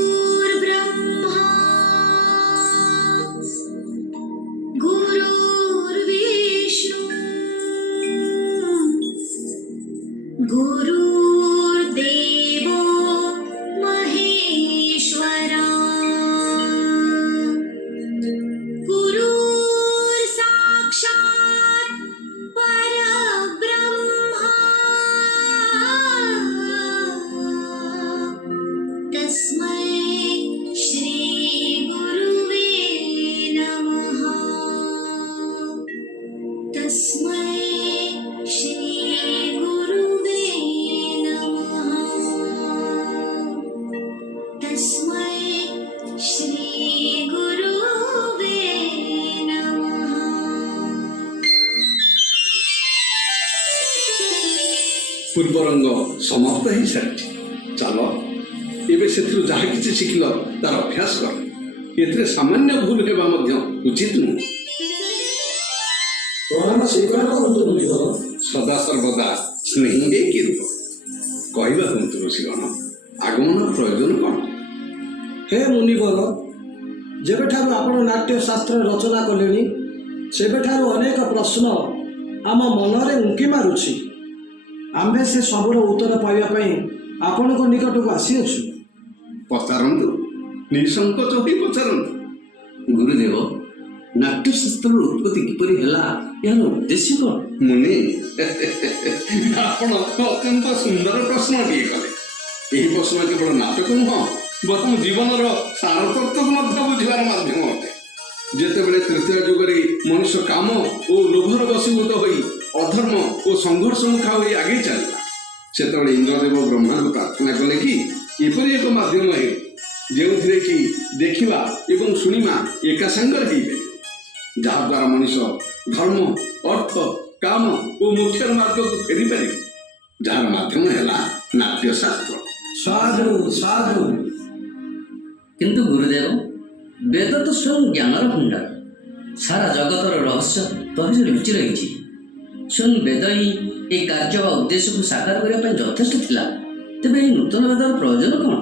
गुरुर्ब्रह्मा गुरुर्विष्णु गुरुर्देवो महेश्वरा गुरुर्साक्षात् परब्रह्मा तस्मै श्री गुरुवे नमः। तस्मै श्री गुरुवे नमः। तस्मै श्री गुरुवे नमः। ପୂର୍ବରଙ୍ଗ ସମାପ୍ତ ହେଇସାରିଛି। ଚାଲ ଏବେ ସେଥିରୁ ଯାହା କିଛି ଶିଖିଲ ତାର ଅଭ୍ୟାସ କର। ଏଥିରେ ସାମାନ୍ୟ ଭୁଲ ହେବା ମଧ୍ୟ ଉଚିତ ନୁହେଁ। ସଦା ସର୍ବଦା ସ୍ନେହୀ ହେଇକି ରୁହ। କହିବା କୁହନ୍ତୁ ଋଷିଗଣ, ଆଗମନର ପ୍ରୟୋଜନ କ'ଣ? ହେ ମୁନିବର, ଯେବେଠାରୁ ଆପଣ ନାଟ୍ୟଶାସ୍ତ୍ର ରଚନା କଲେଣି ସେବେଠାରୁ ଅନେକ ପ୍ରଶ୍ନ ଆମ ମନରେ ଉଙ୍କି ମାରୁଛି। ଆମ୍ଭେ ସେ ସବୁର ଉତ୍ତର ପାଇବା ପାଇଁ ଆପଣଙ୍କ ନିକଟକୁ ଆସିଅଛୁ। ପଚାରନ୍ତୁ, ନିଃସଙ୍କୋଚ ହୋଇ ପଚାରନ୍ତୁ। ଗୁରୁଦେବ, ନାଟ୍ୟଶାସ୍ତ୍ରର ଉତ୍ପତ୍ତି କିପରି ହେଲା, ଏହାର ଉଦ୍ଦେଶ୍ୟ କ'ଣ? ମୁନି, ଆପଣ ଅତ୍ୟନ୍ତ ସୁନ୍ଦର ପ୍ରଶ୍ନଟିଏ କଲେ। ଏହି ପ୍ରଶ୍ନ କେବଳ ନାଟକ ନୁହଁ, ବର୍ତ୍ତମାନ ଜୀବନର ସାରତତ୍ତ୍ୱକୁ ମଧ୍ୟ ବୁଝିବାର ମାଧ୍ୟମ ଅଟେ। ଯେତେବେଳେ ତୃତୀୟ ଯୁଗରେ ମନୁଷ୍ୟ କାମ ଓ ଲୋଭର ବଶୀଭୂତ ହୋଇ ଅଧର୍ମ ଓ ସଂଘର୍ଷ ମୁଖା ହୋଇ ଆଗେଇ ଚାଲିଲା, ସେତେବେଳେ ଇନ୍ଦ୍ରଦେବ ବ୍ରହ୍ମାଙ୍କୁ ପ୍ରାର୍ଥନା କଲେ କି ଏପରି ଏକ ମାଧ୍ୟମ ହେଉ ଯେଉଁଥିରେ କି ଦେଖିବା ଏବଂ ଶୁଣିବା ଏକା ସାଙ୍ଗରେ ହେଇପାରିବ, ଯାହାଦ୍ୱାରା ମଣିଷ ଧର୍ମ, ଅର୍ଥ, କାମ ଓ ମୋକ୍ଷର ମାର୍ଗକୁ ଫେରିପାରିବ, ଯାହାର ମାଧ୍ୟମ ହେଲା ନାଟ୍ୟଶାସ୍ତ୍ର। ସାଧୁ ସାଧୁ। କିନ୍ତୁ ଗୁରୁଦେବ, ବେଦ ତ ସ୍ୱୟଂ ଜ୍ଞାନର ଭଣ୍ଡାର। ସାରା ଜଗତର ରହସ୍ୟ ତହିଁରେ ଲୁଚି ରହିଛି। ସ୍ୱୟଂ ବେଦ ହିଁ ଏହି କାର୍ଯ୍ୟ ବା ଉଦ୍ଦେଶ୍ୟକୁ ସାକାର କରିବା ପାଇଁ ଯଥେଷ୍ଟ ଥିଲା। ତେବେ ଏହି ନୂତନ ବେଦର ପ୍ରୟୋଜନ କ'ଣ?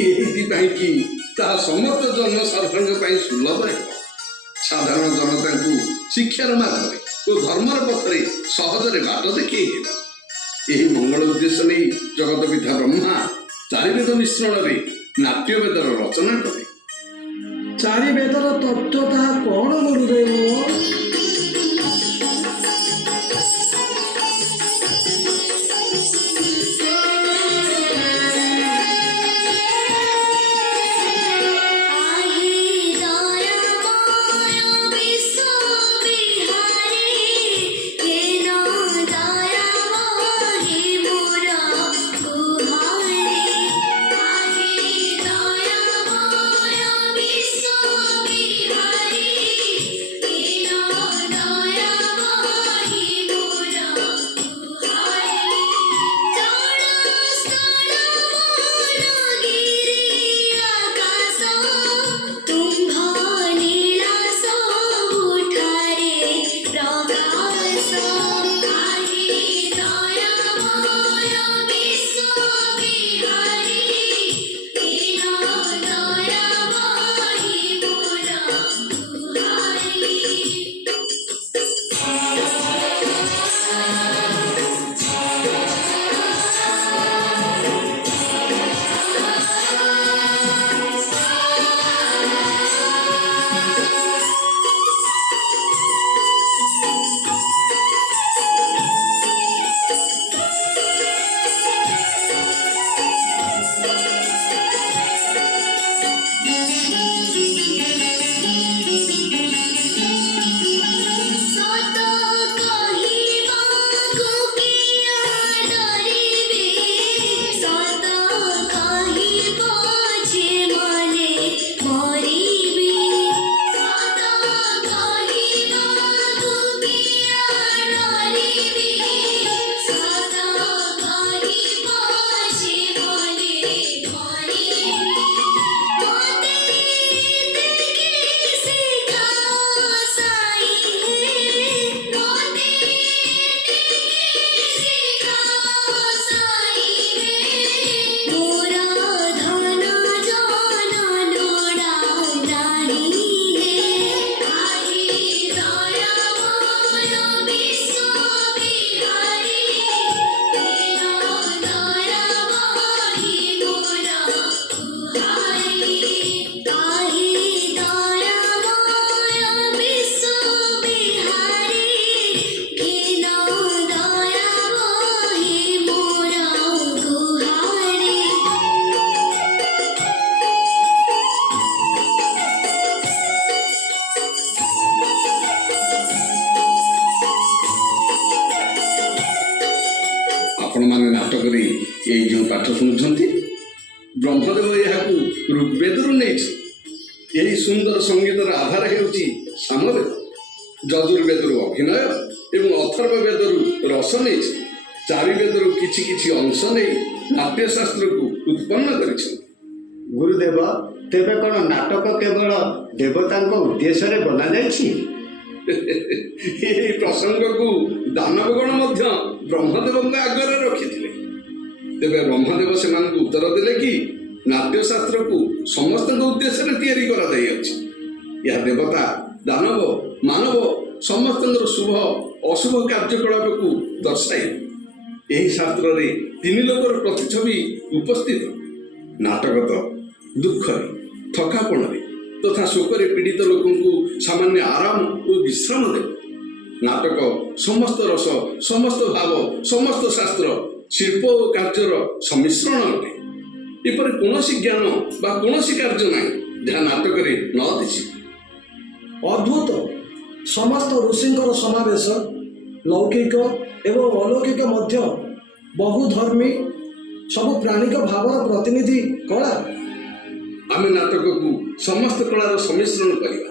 ଏଇଥିପାଇଁ କି ତାହା ସମସ୍ତ ଜନସାଧାରଣଙ୍କ ପାଇଁ ସୁଲଭ ହେବ। ସାଧାରଣ ଜନତାଙ୍କୁ ଶିକ୍ଷାର ମାର୍ଗରେ ଓ ଧର୍ମର ପଥରେ ସହଜରେ ବାଟ ଦେଖେଇ ହେବ। ଏହି ମଙ୍ଗଳ ଉଦ୍ଦେଶ୍ୟ ନେଇ ଜଗତ ପିତା ବ୍ରହ୍ମା ଚାରିବେଦ ମିଶ୍ରଣରେ ନାଟ୍ୟବେଦର ରଚନା କଲେ। ଚାରି ବେଦର ତତ୍ତ୍ୱ ତାହା କ'ଣ ଗୁରୁଦେବ? Hare ଏଇ ଯେଉଁ ପାଠ ଶୁଣୁଛନ୍ତି ବ୍ରହ୍ମଦେବ ଏହାକୁ ଋଗ୍ବେଦରୁ ନେଇଛନ୍ତି। ଏହି ସୁନ୍ଦର ସଙ୍ଗୀତର ଆଧାର ହେଉଛି ସାମବେଦ। ଯଜୁର୍ବେଦରୁ ଅଭିନୟ ଏବଂ ଅଥର୍ବ ବେଦରୁ ରସ ନେଇଛନ୍ତି। ଚାରି ବେଦରୁ କିଛି କିଛି ଅଂଶ ନେଇ ନାଟ୍ୟଶାସ୍ତ୍ରକୁ ଉତ୍ପନ୍ନ କରିଛନ୍ତି। ଗୁରୁଦେବ, ତେବେ କ'ଣ ନାଟକ କେବଳ ଦେବତାଙ୍କ ଉଦ୍ଦେଶ୍ୟରେ ବନାଯାଇଛି? ଏହି ପ୍ରସଙ୍ଗକୁ ଦାନବଗଣ ମଧ୍ୟ ବ୍ରହ୍ମଦେବଙ୍କ ଆଗରେ ରଖିଥିଲେ। ତେବେ ବ୍ରହ୍ମଦେବ ସେମାନଙ୍କୁ ଉତ୍ତର ଦେଲେ କି ନାଟ୍ୟଶାସ୍ତ୍ରକୁ ସମସ୍ତଙ୍କ ଉଦ୍ଦେଶ୍ୟରେ ତିଆରି କରାଯାଇଅଛି। ଏହା ଦେବତା, ଦାନବ, ମାନବ ସମସ୍ତଙ୍କର ଶୁଭ ଅଶୁଭ କାର୍ଯ୍ୟକଳାପକୁ ଦର୍ଶାଏ। ଏହି ଶାସ୍ତ୍ରରେ ତିନି ଲୋକର ପ୍ରତିଛବି ଉପସ୍ଥିତ। ନାଟକ ତ ଦୁଃଖରେ, ଥକାପଣରେ ତଥା ଶୋକରେ ପୀଡ଼ିତ ଲୋକଙ୍କୁ ସାମାନ୍ୟ ଆରାମ ଓ ବିଶ୍ରାମ ଦେବ। ନାଟକ ସମସ୍ତ ରସ, ସମସ୍ତ ଭାବ, ସମସ୍ତ ଶାସ୍ତ୍ର, ଶିଳ୍ପ ଓ କାର୍ଯ୍ୟର ସମ୍ମିଶ୍ରଣ ଅଟେ। ଏପରି କୌଣସି ଜ୍ଞାନ ବା କୌଣସି କାର୍ଯ୍ୟ ନାହିଁ ଯାହା ନାଟକରେ ନ ଦିଶିବ। ଅଦ୍ଭୁତ! ସମସ୍ତ ଋଷିଙ୍କର ସମାବେଶ, ଲୌକିକ ଏବଂ ଅଲୌକିକ ମଧ୍ୟ ବହୁଧର୍ମୀ ସବୁ ପ୍ରାଣିକ ଭାବର ପ୍ରତିନିଧି କଳା। ଆମେ ନାଟକକୁ ସମସ୍ତ କଳାର ସମ୍ମିଶ୍ରଣ କରିବା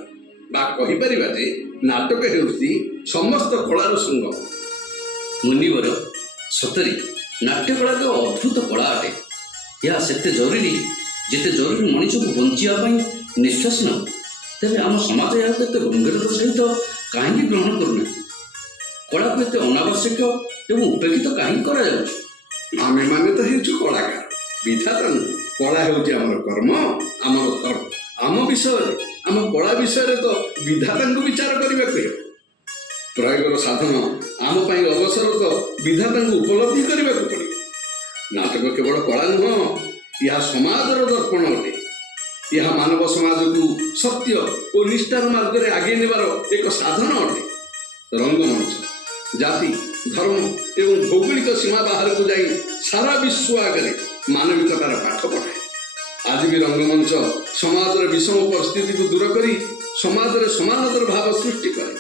ବା କହିପାରିବା ଯେ ନାଟକ ହେଉଛି ସମସ୍ତ କଳାର ସଙ୍ଗମ। ମୁନିବର, ସତରେ ନାଟ୍ୟକଳା ଏକ ଅଦ୍ଭୁତ କଳା ଅଟେ। ଏହା ସେତେ ଜରୁରୀ ଯେତେ ଜରୁରୀ ମଣିଷକୁ ବଞ୍ଚିବା ପାଇଁ ନିଶ୍ୱାସ ନେବ। ତେବେ ଆମ ସମାଜ ଏହାକୁ ଏତେ ଗମ୍ଭୀରତା ସହିତ କାହିଁକି ଗ୍ରହଣ କରୁନାହିଁ? କଳାକୁ ଏତେ ଅନାବଶ୍ୟକ ଏବଂ ଉପେକ୍ଷିତ କାହିଁକି କରାଯାଉଛି? ଆମେମାନେ ତ ହେଉଛୁ କଳାକାର, ବିଧାତା ନୁହେଁ। କଳା ହେଉଛି ଆମର କର୍ମ, ଆମର ଧର୍ମ। ଆମ ବିଷୟରେ, ଆମ କଳା ବିଷୟରେ ତ ବିଧାତାଙ୍କୁ ବିଚାର କରିବାକୁ ହେବ। ପ୍ରୟୋଗର ସାଧନ ଆମ ପାଇଁ ଅବସର ତ ବିଧାତାଙ୍କୁ ଉପଲବ୍ଧି କରିବାକୁ ପଡ଼ିବ। ନାଟକ କେବଳ କଳା ନୁହଁ, ଏହା ସମାଜର ଦର୍ପଣ ଅଟେ। ଏହା ମାନବ ସମାଜକୁ ସତ୍ୟ ଓ ନିଷ୍ଠାର ମାର୍ଗରେ ଆଗେଇ ନେବାର ଏକ ସାଧନ ଅଟେ। ରଙ୍ଗମଞ୍ଚ ଜାତି, ଧର୍ମ ଏବଂ ଭୌଗୋଳିକ ସୀମା ବାହାରକୁ ଯାଇ ସାରା ବିଶ୍ୱ ଆଗରେ ମାନବିକତାର ପାଠ ପଢ଼ାଏ। ଆଜି ବି ରଙ୍ଗମଞ୍ଚ ସମାଜର ବିଷମ ପରିସ୍ଥିତିକୁ ଦୂର କରି ସମାଜରେ ସମାନତାର ଭାବ ସୃଷ୍ଟି କରେ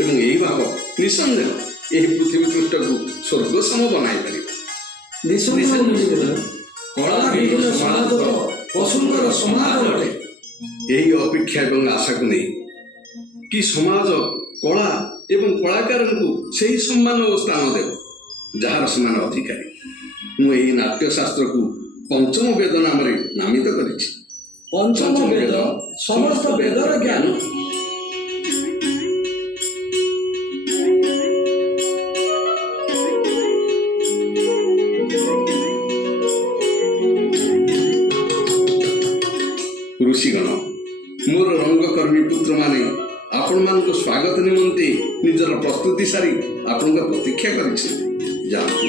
ଏବଂ ଏହି ଭାବ ନିଃସନ୍ଦେହ ଏହି ପୃଥିବୀ ପୃଷ୍ଠକୁ ସ୍ୱର୍ଗସମ ବନାଇ ପାରିବ। କଳା ବିଭିନ୍ନ ସମାଜର ଅସୁନ୍ଦର ସମାଜ ଅଟେ। ଏହି ଅପେକ୍ଷା ଏବଂ ଆଶାକୁ ନେଇ କି ସମାଜ କଳା ଏବଂ କଳାକାରଙ୍କୁ ସେହି ସମ୍ମାନ ଓ ସ୍ଥାନ ଦେବ ଯାହାର ସେମାନେ ଅଧିକାରୀ। ମୁଁ ଏହି ନାଟ୍ୟଶାସ୍ତ୍ରକୁ ପଞ୍ଚମ ବେଦ ନାମରେ ନାମିତ କରିଛି। ପଞ୍ଚମ ବେଦ ସମସ୍ତ ବେଦର ଜ୍ଞାନ। ଋଷିଗଣ, ମୋର ରଙ୍ଗକର୍ମୀ ପୁତ୍ରମାନେ ଆପଣମାନଙ୍କ ସ୍ୱାଗତ ନିମନ୍ତେ ନିଜର ପ୍ରସ୍ତୁତି ସାରି ଆପଣଙ୍କ ପ୍ରତୀକ୍ଷା କରିଛନ୍ତି। ଯାଆନ୍ତୁ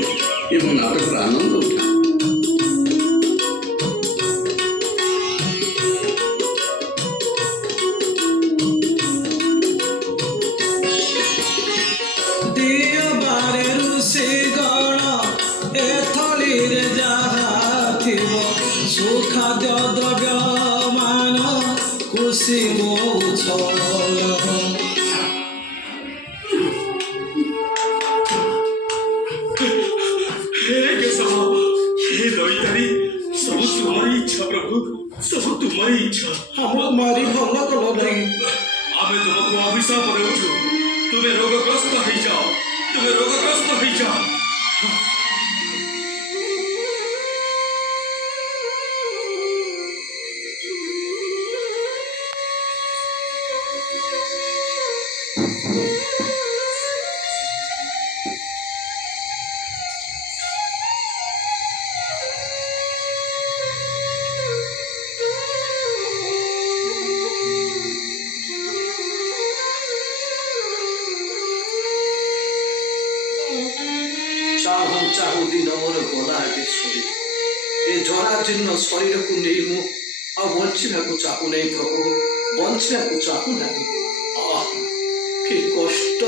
ଏବଂ ନାଟକର ଆନନ୍ଦ ଉଠାନ୍ତୁ। ସୁଖାଦ୍ୟ ଦ୍ରବ୍ୟ ମାନ ଖୁସି ସବୁ ତୁମରି ଇଚ୍ଛା ପ୍ରଭୁ, ସବୁ ତୁମରି ଇଚ୍ଛା। ଆମକୁ ମାରି ଭଲ କଲ ଭାଇ। ଆମେ ତୁମକୁ ଅଭିଶାପ ଦେଉଛୁ, ତୁମେ ରୋଗଗ୍ରସ୍ତ ହେଇଯାଅ, ତୁମେ ରୋଗଗ୍ରସ୍ତ ହେଇଯାଅ। ଚାହୁଁ ଚାହୁଁ ଦିନ ମୋର ଗଲା ଆଗେ ଶରୀର। ଏ ଜରାଜୀର୍ଣ୍ଣ ଶରୀରକୁ ନେଇ ମୁଁ ଆଉ ବଞ୍ଚିବାକୁ ଚାହୁଁ ନାହିଁ ପ୍ରଭୁ, ବଞ୍ଚିବାକୁ ଚାହୁଁ ନାହିଁ। କି କଷ୍ଟ!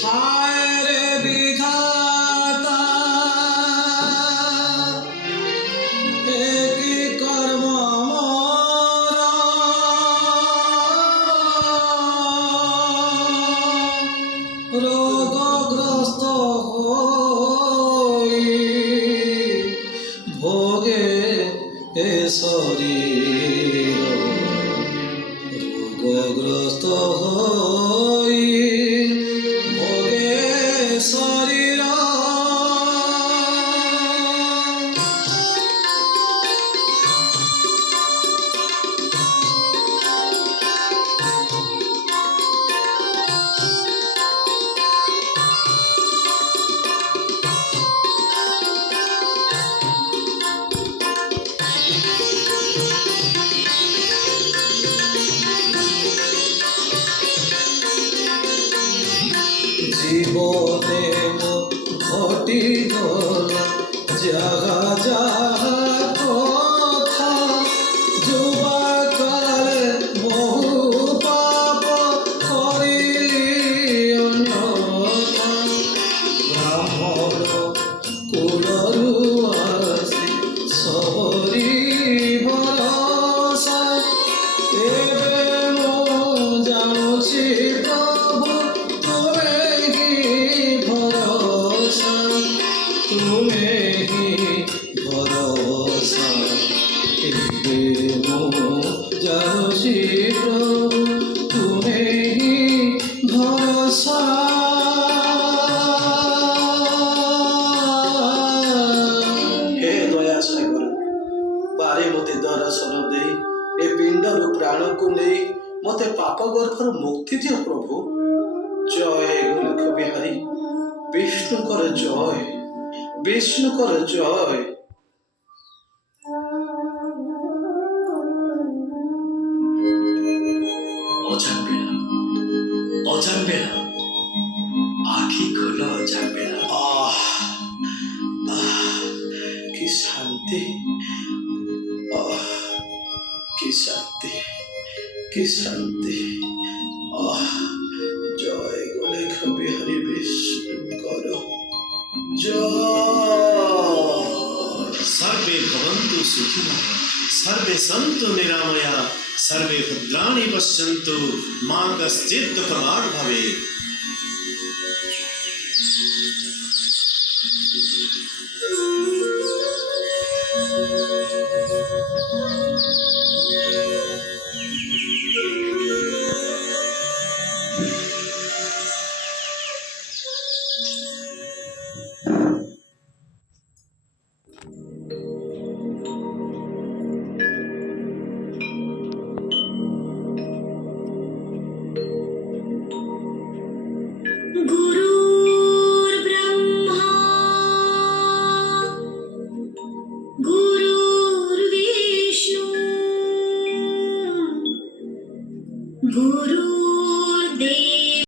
ହାୟ ରେ ବିଧାତା, ଏ କି କର୍ମ ମୋର। ଏବେ ମୁଁ ଜାଣୁଛି ପ୍ରଭୁ ତୁମେ ହିଁ ଭରସା, ତୁମେ ହିଁ ଭରସା। ଏବେ ମୁଁ ଜାଣୁଛି ପ୍ରଭୁ ତୁମେ ହିଁ ଭରସା। ହେ ଦୟା ସାଗର, ବାରେ ମୋତେ ଦର୍ଶନ ଦେଇ ଏ ପିଣ୍ଡରୁ ପ୍ରାଣକୁ ନେଇ ମୋତେ ପାପ ଗର୍ଭରୁ ମୁକ୍ତି ଦିଅ ପ୍ରଭୁ। ଜୟ ଗୋଲଖ ବିହାରୀ ବିଷ୍ଣୁଙ୍କର ଜୟ, ବିଷ୍ଣୁଙ୍କର ଜୟ। ଅଜାମ୍ବେଳା, ଅଜାମ୍ବେଳା, ଆଖି ଖୋଲ ଅଜାମ୍ବେଳା। আহ আহ কি শান্তি, আহ কি শান্তি, কি শান্তি। আহ জয় গোলেখ বিহারী বিষ্ণুকর জয়। सर्वे भवन्तु सुखिनः, सर्वे सन्तु निरामया, सर्वे भद्राणि पश्यन्तु, मा कश्चित् दुःखभाग् भवेत्। गुरुर्ब्रह्मा गुरुर्विष्णु गुरु